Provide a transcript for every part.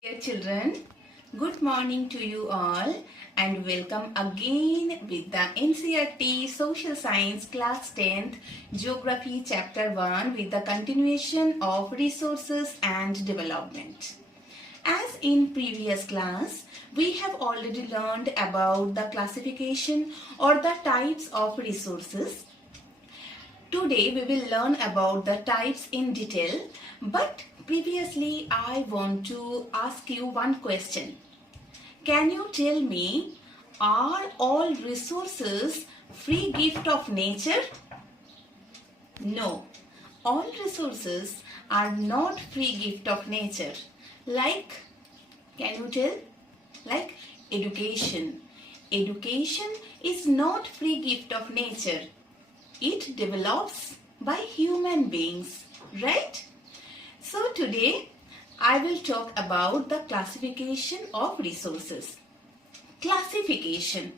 Dear children, good morning to you all and welcome again with the NCERT Social Science Class 10th Geography Chapter 1 with the continuation of Resources and Development. As in previous class, we have already learned about the classification or the types of resources. Today we will learn about the types in detail, but previously I want to ask you one question. Can you tell me, are all resources free gift of nature? No, all resources are not free gift of nature. Like, can you tell? Like education. Education is not free gift of nature. It develops by human beings, right? So today I will talk about the classification of resources. Classification.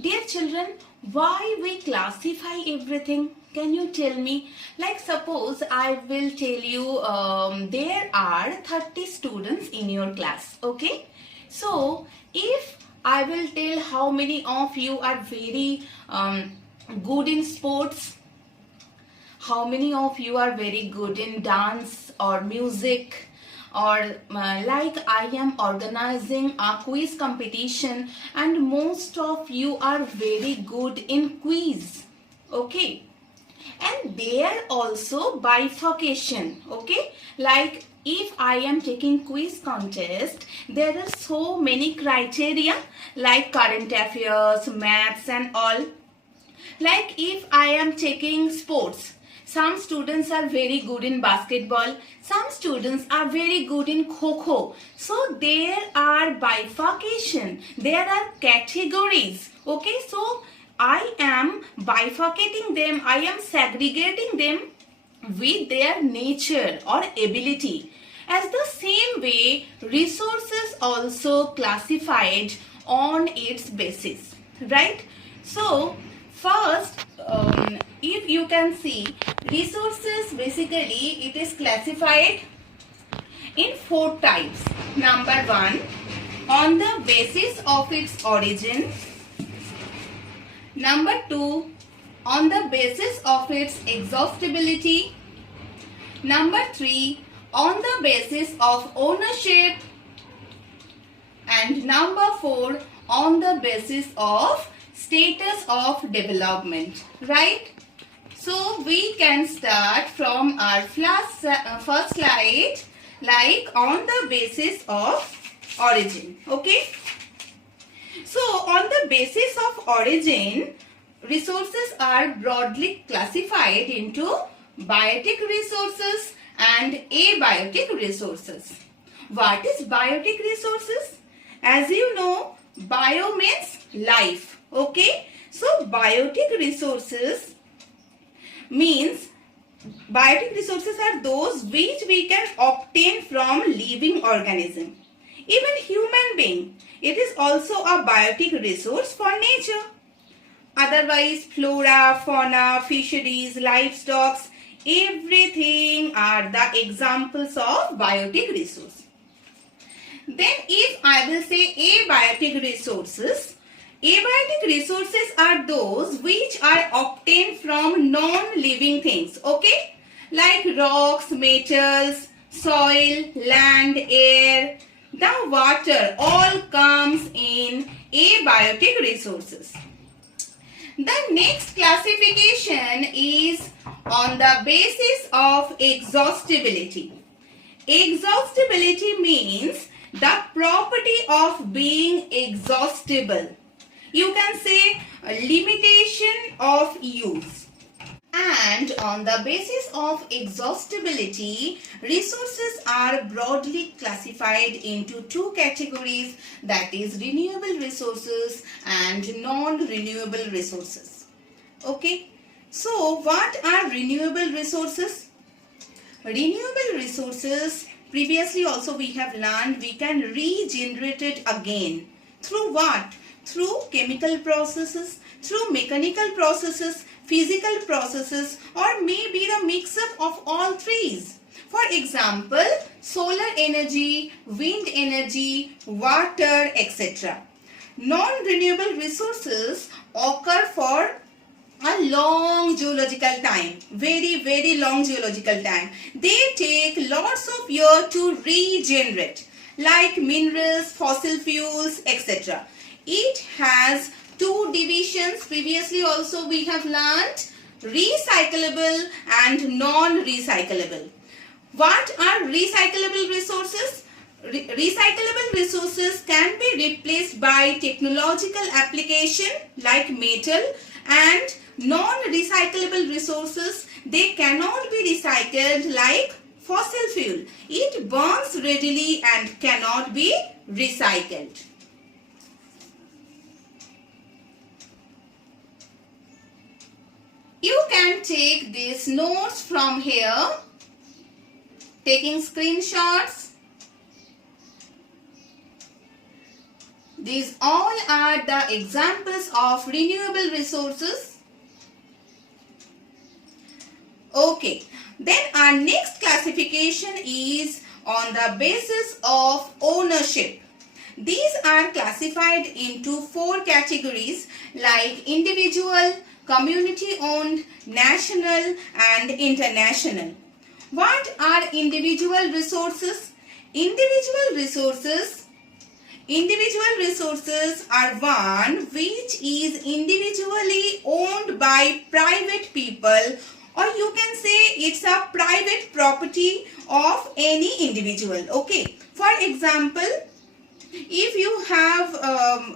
Dear children, why we classify everything? Can you tell me? Like suppose I will tell you there are 30 students in your class, okay? So if I will tell how many of you are very good in sports, how many of you are very good in dance or music, or like I am organizing a quiz competition and most of you are very good in quiz, okay? And there also bifurcation, okay? Like if I am taking quiz contest, there are so many criteria like current affairs, maths and all. Like if I am taking sports, some students are very good in basketball, some students are very good in kho. So there are bifurcation, there are categories, okay? So I am bifurcating them, I am segregating them with their nature or ability. As the same way, resources also classified on its basis, right? So first, if you can see, resources basically it is classified in 4 types. Number 1, on the basis of its origin. Number 2, on the basis of its exhaustibility. Number 3, on the basis of ownership. And number 4, on the basis of status of development, right? So we can start from our first slide, like on the basis of origin, okay? So on the basis of origin, resources are broadly classified into biotic resources and abiotic resources. What is biotic resources? As you know, bio means life, okay? So biotic resources means biotic resources are those which we can obtain from living organism. Even human being, it is also a biotic resource for nature. Otherwise, flora, fauna, fisheries, livestock, everything are the examples of biotic resource. Then if I will say abiotic resources are those which are obtained from non-living things, okay? Like rocks, metals, soil, land, air, the water, all comes in abiotic resources. The next classification is on the basis of exhaustibility. Exhaustibility means the property of being exhaustible. You can say a limitation of use. And on the basis of exhaustibility, resources are broadly classified into 2 categories, that is renewable resources and non-renewable resources. Okay, so what are renewable resources? Renewable resources, previously also we have learned, we can regenerate it again. Through what? Through chemical processes, through mechanical processes, physical processes, or maybe the mix-up of all 3. For example, solar energy, wind energy, water, etc. Non-renewable resources occur for a long geological time, very long geological time. They take lots of years to regenerate, like minerals, fossil fuels, etc. It has two divisions. Previously also we have learnt recyclable and non-recyclable. What are recyclable resources? Recyclable resources can be replaced by technological application like metal, and non-recyclable resources, they cannot be recycled like fossil fuel. It burns readily and cannot be recycled. You can take these notes from here, taking screenshots. These all are the examples of renewable resources. Okay, then our next classification is on the basis of ownership. These are classified into 4 categories like individual, community owned, national and international. What are individual resources? Individual resources are one which is individually owned by private people, or you can say it's a private property of any individual. Okay. For example, if you have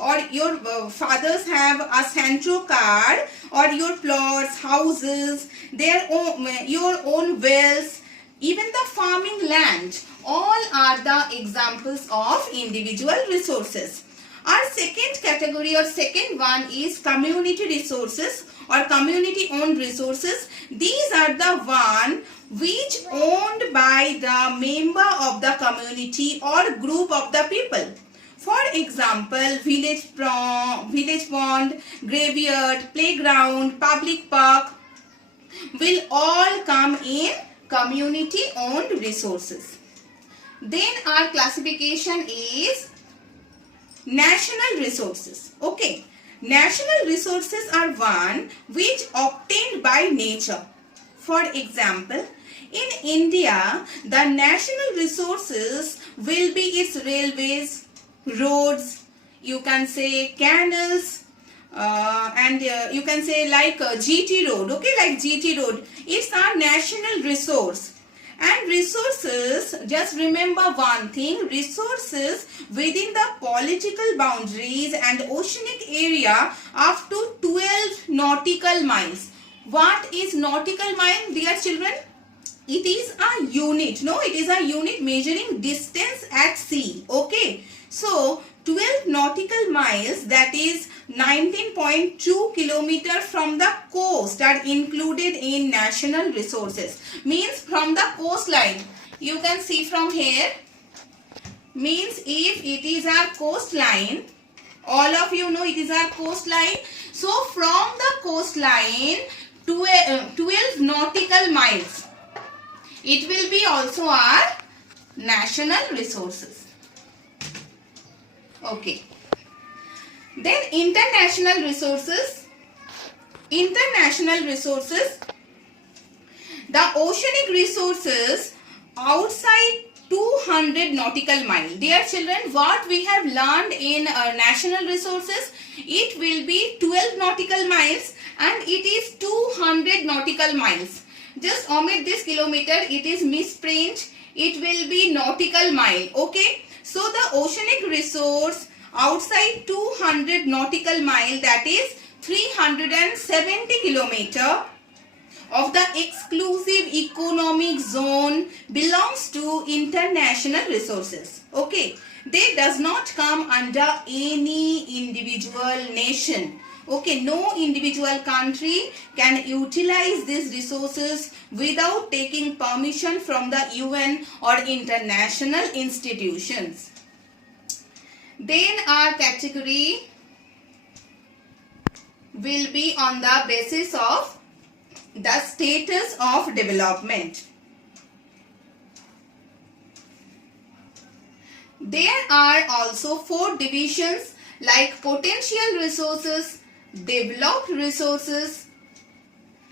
or your fathers have a Santro car, or your plots, houses, your own wells, even the farming land, all are the examples of individual resources. Our second category or second one is community resources or community owned resources. These are the one which owned by the member of the community or group of the people. For example, village pond, graveyard, playground, public park will all come in community owned resources. Then our classification is national resources. Okay. National resources are one which obtained by nature. For example, in India, the national resources will be its railways, roads, you can say canals, and you can say like GT road. Okay, like GT road. It's our national resource. And resources, just remember one thing, resources within the political boundaries and oceanic area up to 12 nautical miles. What is nautical mile, dear children? It is a unit. No, it is a unit measuring distance at sea. Okay. So, 12 nautical miles, that is 19.2 kilometers from the coast, are included in national resources. Means from the coastline. You can see from here. Means if it is our coastline, all of you know it is our coastline. So from the coastline, 12 nautical miles, it will be also our national resources. Okay. Then international resources. International resources. The oceanic resources outside 200 nautical miles. Dear children, what we have learned in national resources, it will be 12 nautical miles and it is 200 nautical miles. Just omit this kilometer, it is misprint. It will be nautical mile. Okay. So the oceanic resource outside 200 nautical mile, that is 370 kilometer of the exclusive economic zone, belongs to international resources. Okay. They does not come under any individual nation. Okay. No individual country can utilize these resources without taking permission from the UN or international institutions. Then our category will be on the basis of the status of development. There are also 4 divisions like potential resources, developed resources,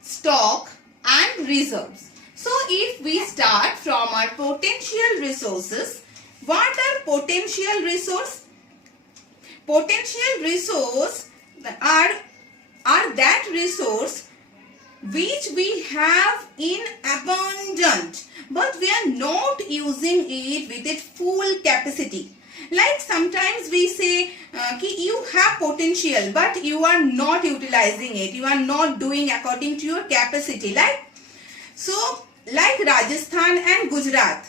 stock and reserves. So if we start from our potential resources, what are potential resource? Potential resource are that resource which we have in abundant, but we are not using it with its full capacity. Like sometimes we say you have potential but you are not utilizing it, you are not doing according to your capacity. Like Rajasthan and Gujarat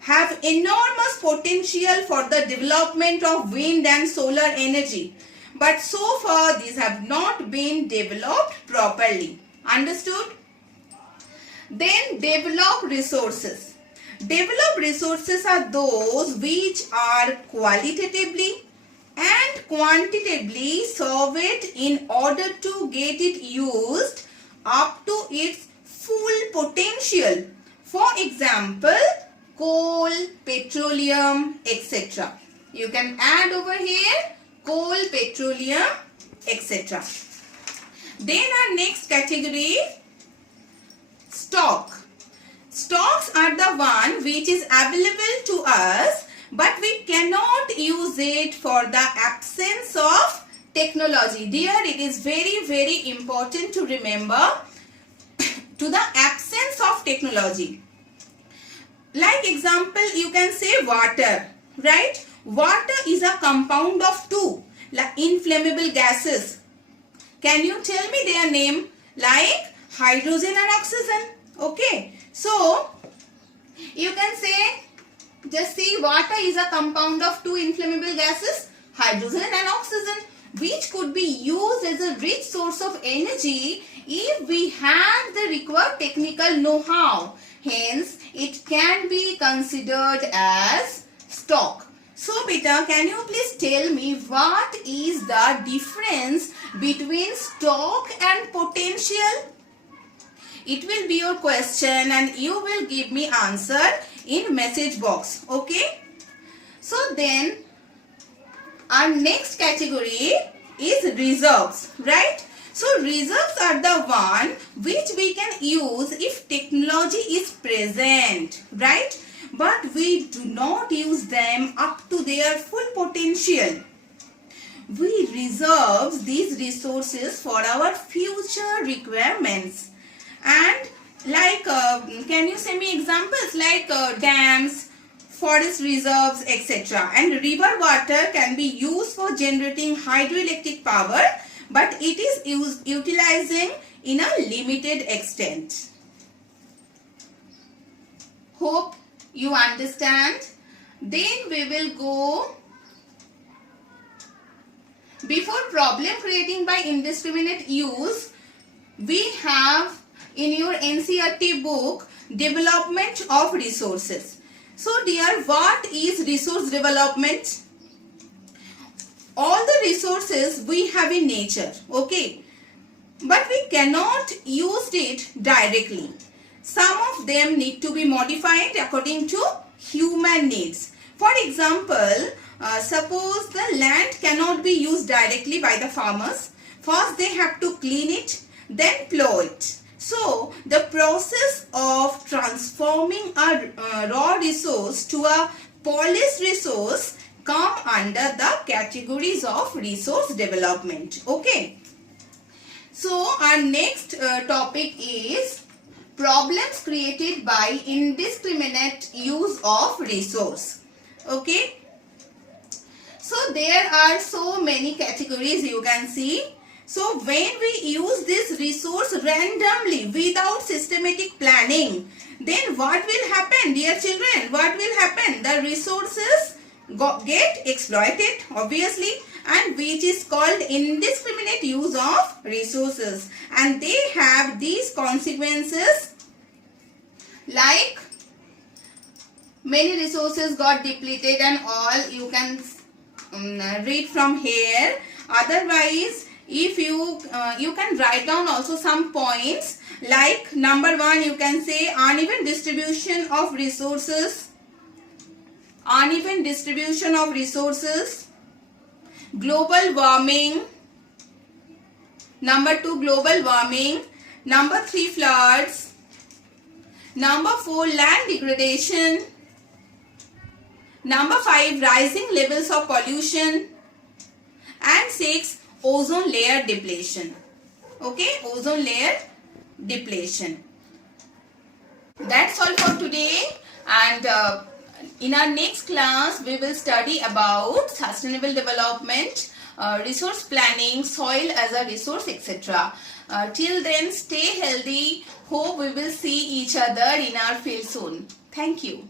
have enormous potential for the development of wind and solar energy, but so far these have not been developed properly. Understood? Then developed resources. Developed resources are those which are qualitatively and quantitatively surveyed in order to get it used up to its full potential. For example, coal, petroleum, etc. You can add over here coal, petroleum, etc. Then our next category, stock. Stocks are the one which is available to us, but we cannot use it for the absence of technology. Dear, it is very important to remember to the absence of technology. Like example, you can say water, right? Water is a compound of 2 inflammable gases. Can you tell me their name? Like hydrogen and oxygen. Okay. So, you can say, just see, water is a compound of 2 inflammable gases, hydrogen and oxygen, which could be used as a rich source of energy if we have the required technical know-how. Hence, it can be considered as stock. So, beta, can you please tell me what is the difference between stock and potential? It will be your question and you will give me answer in message box. Okay. So then our next category is reserves, right? So reserves are the one which we can use if technology is present, right? But we do not use them up to their full potential. We reserve these resources for our future requirements. And like, can you say me examples like dams, forest reserves, etc. And river water can be used for generating hydroelectric power, but it is utilizing in a limited extent. Hope you understand. Then we will go before problem creating by indiscriminate use. We have in your NCERT book, development of resources. So dear, what is resource development? All the resources we have in nature, okay, but we cannot use it directly. Some of them need to be modified according to human needs. For example, suppose the land cannot be used directly by the farmers. First they have to clean it, then plow it. So, the process of transforming a raw resource to a polished resource come under the categories of resource development. Okay. So, our next topic is problems created by indiscriminate use of resource. Okay. So, there are so many categories you can see. So, when we use this resource randomly without systematic planning, then what will happen, dear children? What will happen? The resources get exploited, obviously, and which is called indiscriminate use of resources. And they have these consequences like many resources got depleted and all. You can read from here. Otherwise, if you can write down also some points like number 1, you can say uneven distribution of resources, uneven distribution of resources, global warming, number 2 global warming, number 3 floods, number 4 land degradation, number 5 rising levels of pollution, and 6 ozone layer depletion. Okay, ozone layer depletion. That's all for today, and in our next class we will study about sustainable development, resource planning, soil as a resource, etc. Till then, stay healthy. Hope we will see each other in our field soon. Thank you.